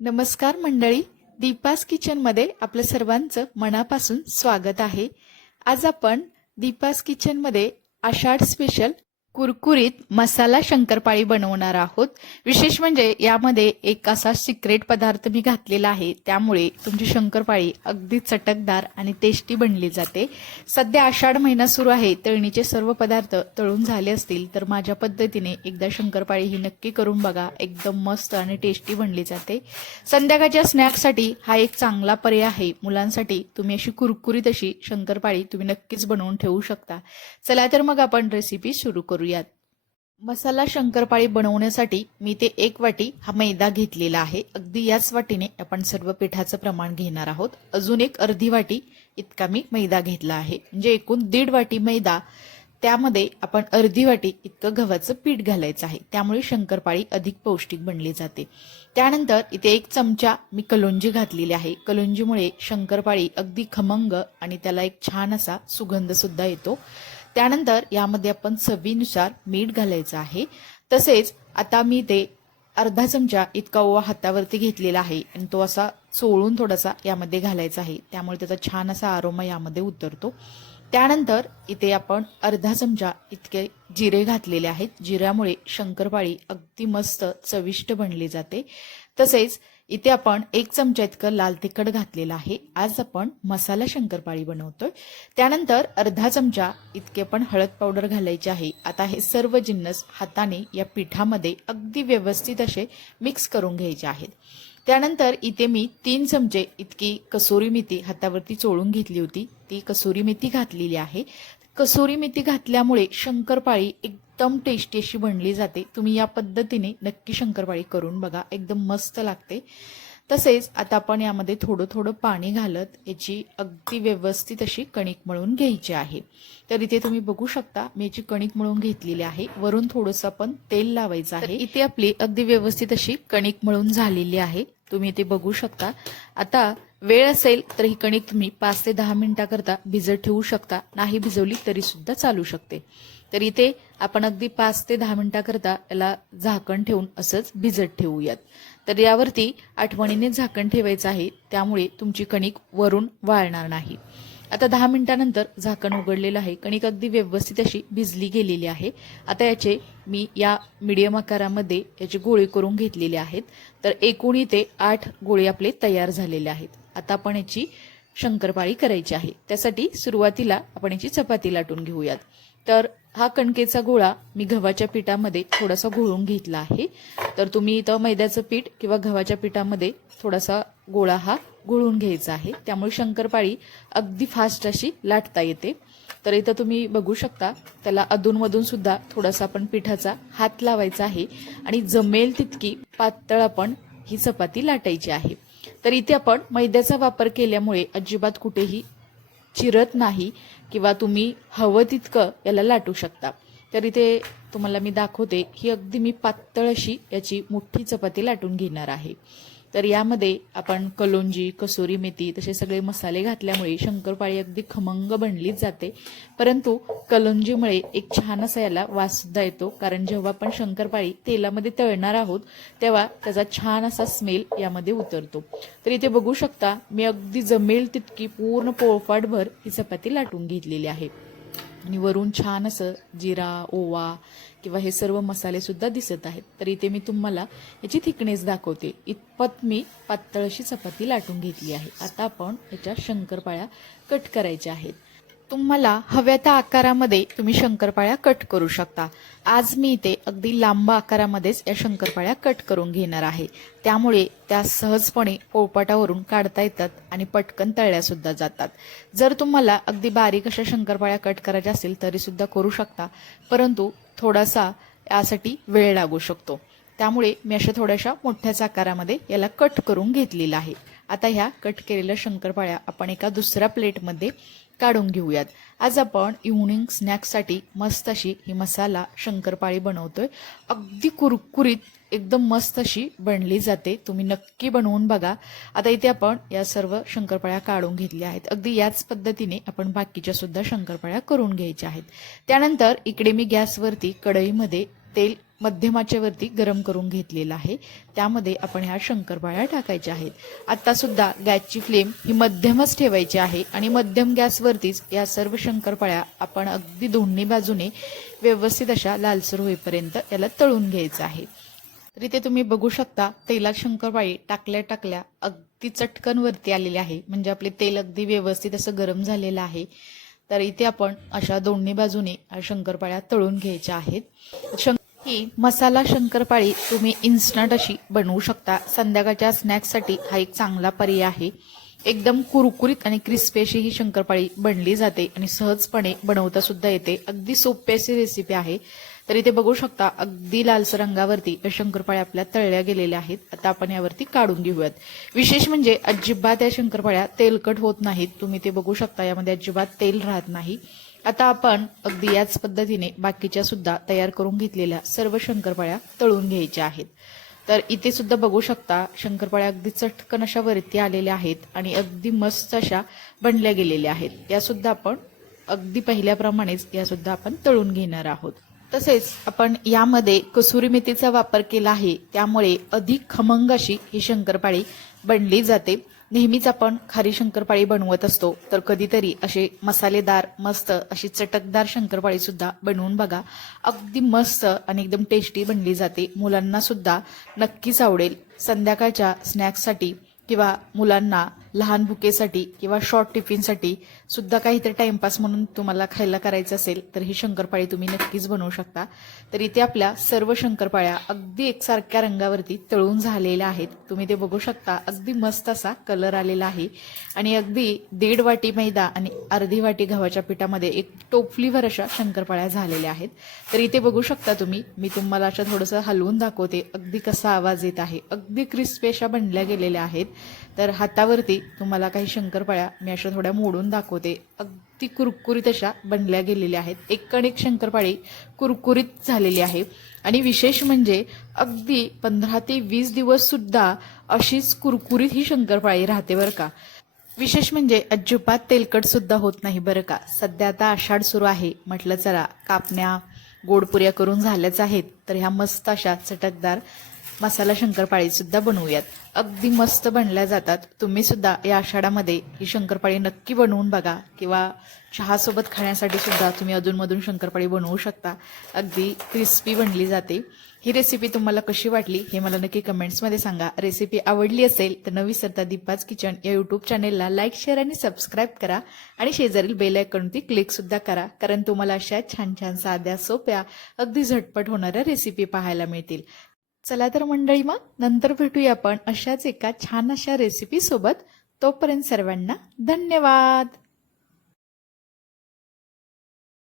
नमस्कार मंडळी दीपास किचनमध्ये आपलं सर्वांचं मनापासून स्वागत आहे. आज आपण दीपास किचनमध्ये आषाढ स्पेशल कुरकुरीत मसाला शंकरपाळी बनवणार आहोत. विशेष म्हणजे यामध्ये एक असा सिक्रेट पदार्थ मी घातलेला आहे. त्यामुळे तुमची शंकरपाळी अगदी चटकदार आणि टेस्टी बनली जाते. सध्या आषाढ महिना सुरू आहे. तळणीचे सर्व पदार्थ तळून झाले असतील तर माझ्या पद्धतीने एकदा शंकरपाळी ही नक्की करून बघा. एकदम मस्त आणि टेस्टी बनली जाते. संध्याकाळच्या स्नॅक्ससाठी हा एक चांगला पर्याय आहे. मुलांसाठी तुम्ही अशी कुरकुरीत अशी शंकरपाळी तुम्ही नक्कीच बनवून ठेवू शकता. चला तर मग आपण रेसिपी सुरू करूयात. मसाला शंकरपाळी बनवण्यासाठी मी ते एक वाटी हा मैदा घेतलेला आहे. अगदी याच वाटीने आपण सर्व पिठाचं प्रमाण घेणार आहोत. अजून एक अर्धी वाटी इतका मी मैदा घेतला आहे. म्हणजे एकूण दीड वाटी मैदा. त्यामध्ये आपण अर्धी वाटी इतकं गव्हाचं पीठ घालायचं आहे. त्यामुळे शंकरपाळी अधिक पौष्टिक बनली जाते. त्यानंतर इथे एक चमचा मी कलोंजी घातलेली आहे. कलोंजीमुळे शंकरपाळी अगदी खमंग आणि त्याला एक छान असा सुगंध सुद्धा येतो. त्यानंतर यामध्ये आपण चवीनुसार मीठ घालायचं आहे. तसेच आता मी ते अर्धा चमचा इतका ओवा हातावरती घेतलेला आहे आणि तो असा चोळून थोडासा यामध्ये घालायचा आहे. त्यामुळे त्याचा छान असा आरोमा यामध्ये उतरतो. त्यानंतर इथे आपण अर्धा चमचा इतके जिरे घातलेले आहेत. जिऱ्यामुळे शंकरपाळी अगदी मस्त चविष्ट बनली जाते. तसेच इथे आपण एक चमचा इतकं लाल तिखट घातलेलं आहे. आज आपण मसाला शंकरपाळी बनवतोय. त्यानंतर अर्धा चमचा इतके पण हळद पावडर घालायची आहे. आता हे सर्व जिन्नस हाताने या पिठामध्ये अगदी व्यवस्थित असे मिक्स करून घ्यायचे आहेत. त्यानंतर इथे मी तीन चमचे इतकी कसुरी मेथी हातावरती चोळून घेतली होती. ती कसुरी मेथी घातलेली आहे. कसुरी मेथी घातल्यामुळे शंकरपाळी एकदम टेस्टी अशी बनली जाते. तुम्ही या पद्धतीने नक्की शंकरपाळी करून बघा एकदम मस्त लागते. तसेच आता आपण यामध्ये थोडं थोडं पाणी घालत याची अगदी व्यवस्थित अशी कणिक मळून घ्यायची आहे. तर इथे तुम्ही बघू शकता मी याची कणिक मळून घेतलेली आहे. वरून थोडंसं आपण तेल लावायचं आहे. इथे आपली अगदी व्यवस्थित अशी कणिक मळून झालेली आहे. तुम्ही ते बघू शकता. आता वेळ असेल तर ही कणिक तुम्ही पाच ते दहा मिनिटाकरता भिजत ठेवू शकता. नाही भिजवली तरी सुद्धा चालू शकते. तर इथे आपण अगदी पाच ते दहा मिनिटाकरता याला झाकण ठेवून असंच भिजत ठेवूयात. तर यावरती आठवणीने झाकण ठेवायचं आहे. त्यामुळे तुमची कणिक वरून वाळणार नाही. आता दहा मिनिटानंतर झाकण उघडलेलं आहे. कणिक अगदी व्यवस्थित अशी भिजली गेलेली आहे. आता याचे मी या मिडियम आकारामध्ये याचे गोळे करून घेतलेले आहेत. तर एकूण इथे आठ गोळे आपले तयार झालेले आहेत. आता आपण याची शंकरपाळी करायची आहे. त्यासाठी सुरुवातीला आपण याची चपाती लाटून घेऊयात. तर हा कणकेचा गोळा मी गव्हाच्या पिठामध्ये थोडासा घोळून घेतला आहे. तर तुम्ही इथं मैद्याचं पीठ किंवा गव्हाच्या पिठामध्ये थोडासा गोळा हा गुळून घ्यायचा आहे. त्यामुळे शंकरपाळी अगदी फास्ट अशी लाटता येते. तर इथं तुम्ही बघू शकता त्याला अधूनमधून सुद्धा थोडासा आपण पिठाचा हात लावायचा आहे आणि जमेल तितकी पातळ आपण ही चपाती लाटायची आहे. तर इथे आपण मैद्याचा वापर केल्यामुळे अजिबात कुठेही चिरत नाही किंवा तुम्ही हवं तितकं याला लाटू शकता. तर इथे तुम्हाला मी दाखवते ही अगदी मी पातळ अशी याची मोठी चपाती लाटून घेणार आहे. तर यामध्ये आपण कलोंजी कसुरी मेथी तसे सगळे मसाले घातल्यामुळे शंकरपाळी अगदी खमंग बनलीच जाते. परंतु कलोंजीमुळे एक छान असा याला वाससुद्धा येतो. कारण जेव्हा आपण शंकरपाळी तेलामध्ये तळणार आहोत तेव्हा त्याचा छान असा स्मेल यामध्ये उतरतो. तर इथे बघू शकता मी अगदी जमेल तितकी पूर्ण पोळफाटभर ही चपाती लाटून घेतलेली आहे. आणि वरून छान असं जिरा ओवा किंवा हे सर्व मसालेसुद्धा दिसत आहेत. तर इथे मी तुम्हाला याची थिकनेस दाखवते. इतपत मी पातळशी चपाती लाटून घेतली आहे. आता आपण याच्या शंकरपाळ्या कट करायच्या आहेत. तुम्हाला हव्या त्या आकारामध्ये तुम्ही शंकरपाळ्या कट करू शकता. आज मी इथे अगदी लांब आकारामध्येच या शंकरपाळ्या कट करून घेणार आहे. त्यामुळे त्या सहजपणे पोळपाटावरून काढता येतात आणि पटकन तळल्यासुद्धा जातात. जर तुम्हाला अगदी बारीक अशा शंकरपाळ्या कट करायच्या असेल तरीसुद्धा करू शकता. परंतु थोडासा यासाठी वेळ लागू शकतो. त्यामुळे मी अशा थोड्याशा मोठ्याच आकारामध्ये याला कट करून घेतलेला आहे. आता ह्या कट केलेल्या शंकरपाळ्या आपण एका दुसऱ्या प्लेटमध्ये काढून घेऊयात. आज आपण इव्हनिंग स्नॅक्ससाठी मस्त अशी ही मसाला शंकरपाळी बनवतोय. अगदी कुरकुरीत एकदम मस्त अशी बनली जाते. तुम्ही नक्की बनवून बघा. आता इथे आपण या सर्व शंकरपाळ्या काढून घेतल्या आहेत. अगदी याच पद्धतीने आपण बाकीच्या सुद्धा शंकरपाळ्या करून घ्यायच्या आहेत. त्यानंतर इकडे मी गॅसवरती कढईमध्ये तेल मध्यमाच्यावरती गरम करून घेतलेला आहे. त्यामध्ये आपण ह्या शंकरपाळ्या टाकायच्या आहेत. आत्तासुद्धा गॅसची फ्लेम ही मध्यमच ठेवायची आहे आणि मध्यम गॅसवरतीच या सर्व शंकरपाळ्या आपण अगदी दोन्ही बाजूने व्यवस्थित अशा लालसर होईपर्यंत याला तळून घ्यायचं आहे. तर इथे तुम्ही बघू शकता तेलात शंकरपाळी टाकल्या टाकल्या अगदी चटकन वरती आलेली आहे. म्हणजे आपले तेल अगदी व्यवस्थित असं गरम झालेलं आहे. तर इथे आपण अशा दोन्ही बाजूने शंकरपाळ्या तळून घ्यायच्या आहेत. शं ही मसाला शंकरपाळी तुम्ही इन्स्टंट अशी बनवू शकता. संध्याकाळच्या स्नॅक्ससाठी हा एक चांगला पर्याय आहे. एकदम कुरकुरीत आणि क्रिस्पी अशी ही शंकरपाळी बनली जाते आणि सहजपणे बनवता सुद्धा येते. अगदी सोपी अशी रेसिपी आहे. तर इथे बघू शकता अगदी लालसर रंगावरती या शंकरपाळ्या आपल्या तळल्या गेलेल्या आहेत. आता आपण यावरती काढून घेऊयात. विशेष म्हणजे अजिबात या शंकरपाळ्या तेलकट होत नाहीत. तुम्ही ते बघू शकता यामध्ये अजिबात तेल राहत नाही. आता आपण अगदी याच पद्धतीने बाकीच्या सुद्धा तयार करून घेतलेल्या सर्व शंकरपाळ्या तळून घ्यायच्या आहेत. तर इथे सुद्धा बघू शकता शंकरपाळ्या अगदी चटकन अशा वरती आलेल्या आहेत आणि अगदी मस्त अशा बनल्या गेलेल्या आहेत. या सुद्धा आपण अगदी पहिल्याप्रमाणेच या सुद्धा आपण तळून घेणार आहोत. तसेच आपण यामध्ये कसुरी मेथीचा वापर केला आहे त्यामुळे अधिक खमंग अशी ही शंकरपाळी बनली जाते. नेहमीच आपण खारी शंकरपाळी बनवत असतो. तर कधीतरी असे मसालेदार मस्त अशी चटकदार शंकरपाळी सुद्धा बनवून बघा. अगदी मस्त आणि एकदम टेस्टी बनली जाते. मुलांना सुद्धा नक्कीच आवडेल. संध्याकाळच्या स्नॅक्ससाठी किंवा मुलांना लहान बुकेसाठी किंवा शॉर्ट टिफिनसाठी सुद्धा काहीतरी टाइमपास म्हणून तुम्हाला खायला करायचं असेल तर ही शंकरपाळी तुम्ही नक्कीच बनवू शकता. तर इथे आपल्या सर्व शंकरपाळ्या अगदी एकसारख्या रंगावरती तळून झालेल्या आहेत. तुम्ही ते बघू शकता अगदी मस्त असा कलर आलेला आहे. आणि अगदी दीड वाटी मैदा आणि अर्धी वाटी गव्हाच्या पिठामध्ये एक टोपलीवर अशा शंकरपाळ्या झालेल्या आहेत. तर इथे बघू शकता तुम्ही मी तुम्हाला अशा थोडंसं हलवून दाखवते. अगदी कसा आवाज येत आहे अगदी क्रिस्पी अशा बनल्या गेलेल्या आहेत. तर हातावरती तुम्हाला काही शंकरपाळ्या मी अशा थोड्या मोडून दाखवते. अगदी कुरकुरीत अशा बनल्या गेलेल्या आहेत. एक एक शंकरपाळी कुरकुरीत झालेली आहे. आणि विशेष म्हणजे अगदी पंधरा ते वीस दिवससुद्धा अशीच कुरकुरीत ही शंकरपाळी राहते बरं का. विशेष म्हणजे अजिबात तेलकटसुद्धा होत नाही बरं का. सध्या आता आषाढ सुरू आहे. म्हटलं चला कापण्या गोडपुऱ्या करून झाल्याच आहेत. तर ह्या मस्त अशा चटकदार मसाला शंकरपाळीसुद्धा बनवूयात. अगदी मस्त बनल्या जातात. तुम्ही सुद्धा या आषाढामध्ये ही शंकरपाळी नक्की बनवून बघा किंवा चहासोबत खाण्यासाठी सुद्धा तुम्ही अधूनमधून शंकरपाळी बनवू शकता. अगदी क्रिस्पी बनली जाते. ही रेसिपी तुम्हाला कशी वाटली हे मला नक्की कमेंट्समध्ये सांगा. रेसिपी आवडली असेल तर नवी सरता दीपाज किचन या यूट्यूब चॅनेलला लाईक शेअर आणि सबस्क्राईब करा आणि शेजारील बेल आयकॉन ती करा. कारण तुम्हाला अशा छान छान साध्या सोप्या अगदी झटपट होणाऱ्या रेसिपी पाहायला मिळतील. चला तर मंडळी मग नंतर भेटूया आपण अशाच एका छान अशा रेसिपी सोबत. तोपर्यंत सर्वांना धन्यवाद.